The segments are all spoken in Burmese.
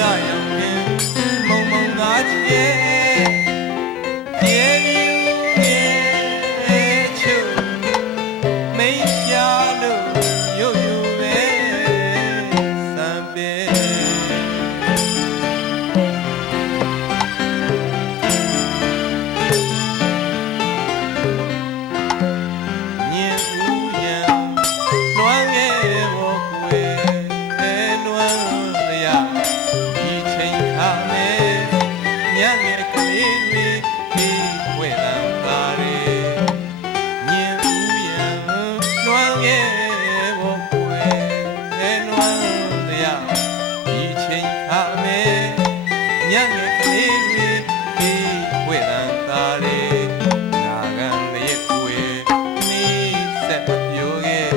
လာရောင်ရင်မုံမုံသားချဲပြေမြူရဲ့ချုံမိတ်ရှာလို့ရုပ်ယူပဲစံပဲညင်ဦးရန်လွမ်းရဲ့ဘောကွယ်လွမ်းရဒီချိန်ခါမဲ့ညနေကလေးတွေဒီဝဲလံပါလေညင်ဦးရန်လွမ်းရဲ့ဘောကွယ်လွမ်းရဒီချိန်ခါမဲ့ညနေကလေးတွေဒီဝဲလံပါလေနာဂန်ရဲ့ကွယ်နေဆက်မပြောခဲ့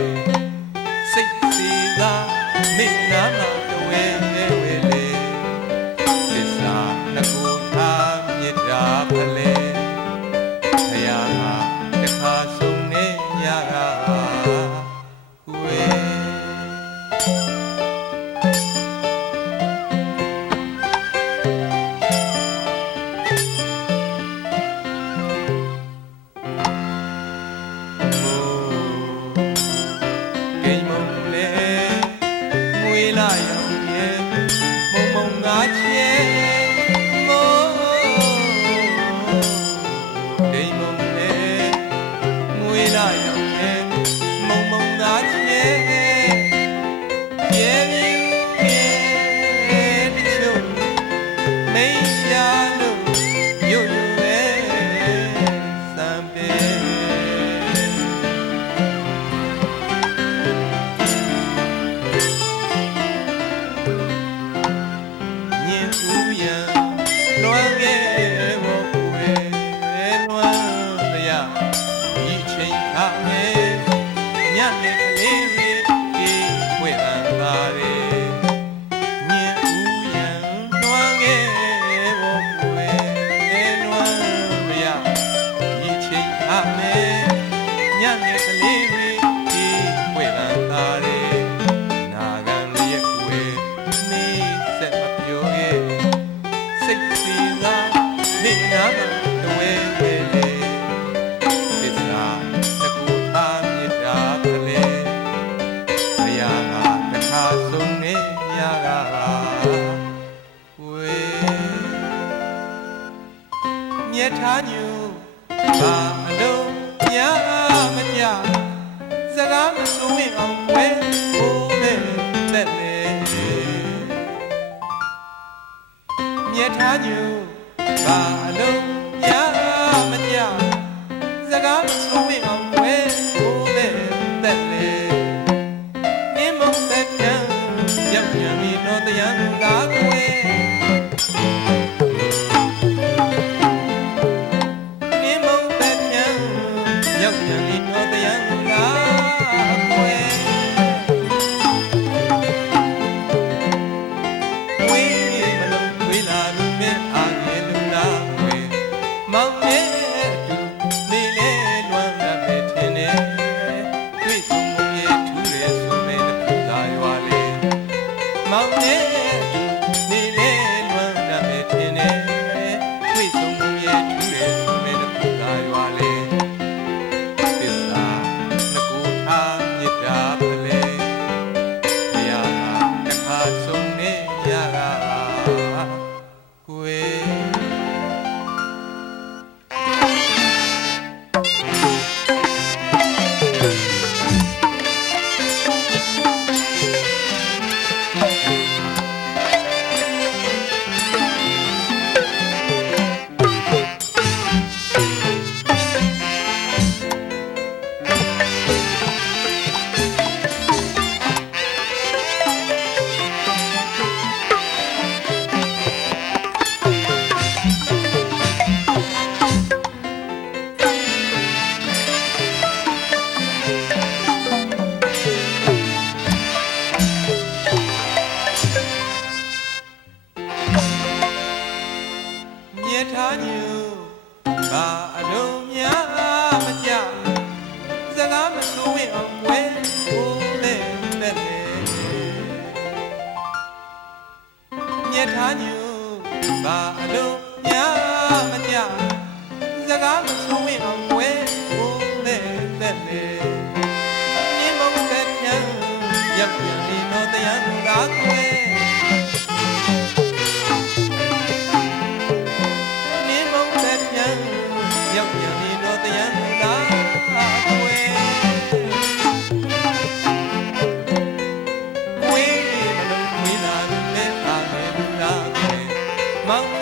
စိတ်စီသာမိနာနာတဝဲဝဲလေသစ္စာနှကူထားမြစ်တာဖလဲခရာဟာတခါဆုံးနေညကဝဲကိမုံလေငွေလာရောင်ရဲ့မုံမုံငါချဲမိုးကိမုံလေငွေလာရောင်ရဲ့မုံမုံငါချဲပြေမြူရဲ့တချို့မိတ်ရှာလို့ရုပ်ယူပဲစံပဲညင်ဦးရန်လွမ်းခဲ့ဘောကွယ်လွမ်းရဒီချိန်ခါမဲ့ညနေကလေးတွေဒီဝဲလံပါလေညင်ဦးရန်လွမ်းခဲ့ဘောကွယ်လွမ်းရဒီချိန်ခါမဲ့ညနေကလေးတွေဒီဝဲလံပါလေနာဂန်ရဲ့ကွယ်နေဆက်မပြောခဲ့စိတ်စီသာနေနာမတဝဲဝဲလေသစ္စာနှကူထားမြစ်တာဖလဲခရာဟာတခါဆုံးနေညကဝဲမြတ်ထားညူဘာအလုံးညမညစကားမဆုံးဝင်အောင်ဝဲဘိုးမဲ့သက်လေမြတ်ထားညူဘာအလုံးညမညစကားမဆုံးဝင်အောင်ဝဲဘိုးမဲ့သက်လေအင်းမုံသက်ပြန်ရောက်ပြန်ပြီတော့တရားလာကွယ်အင်းမုံသက်ပြန်ရောက်ပြန်ပြီတော့တရားလာကွယ်ဝေးမလုံးဝေးလာလို့မဲ့အားငယ်လူလာကွယ်မောင်ရဲ့အတူနေလေလွမ်းရမယ်ထင်တယ်တွေ့ဆုံမှုရဲ့ထူးတယ်ဆိုမဲ့တစ်ခုသာရွာလေမောင်ရဲ့အတူနေလေလွမ်းရမယ်ထင်တယ်တွေ့ဆုံမှုရဲ့ထူးတယ်ဆိုမဲ့တစ်ခုသာရွာလေသစ္စာနှကူထားမြစ်တာဖလဲခရာဟာတခါဆုံးနေညကကွယ် ထားညူဘာလို့ညာမကြစကားမဆုံးဝင်အောင်ဝဲကိုနဲ့တဲ့လေမြင်းမုံတဲ့ပြန်ရောက်ပြန်ဒီတော့တရားသာကွယ်မြင်းမုံတဲ့ပြန်ရောက်ပြန်ဒီတော့တရားသာကွယ်မောင်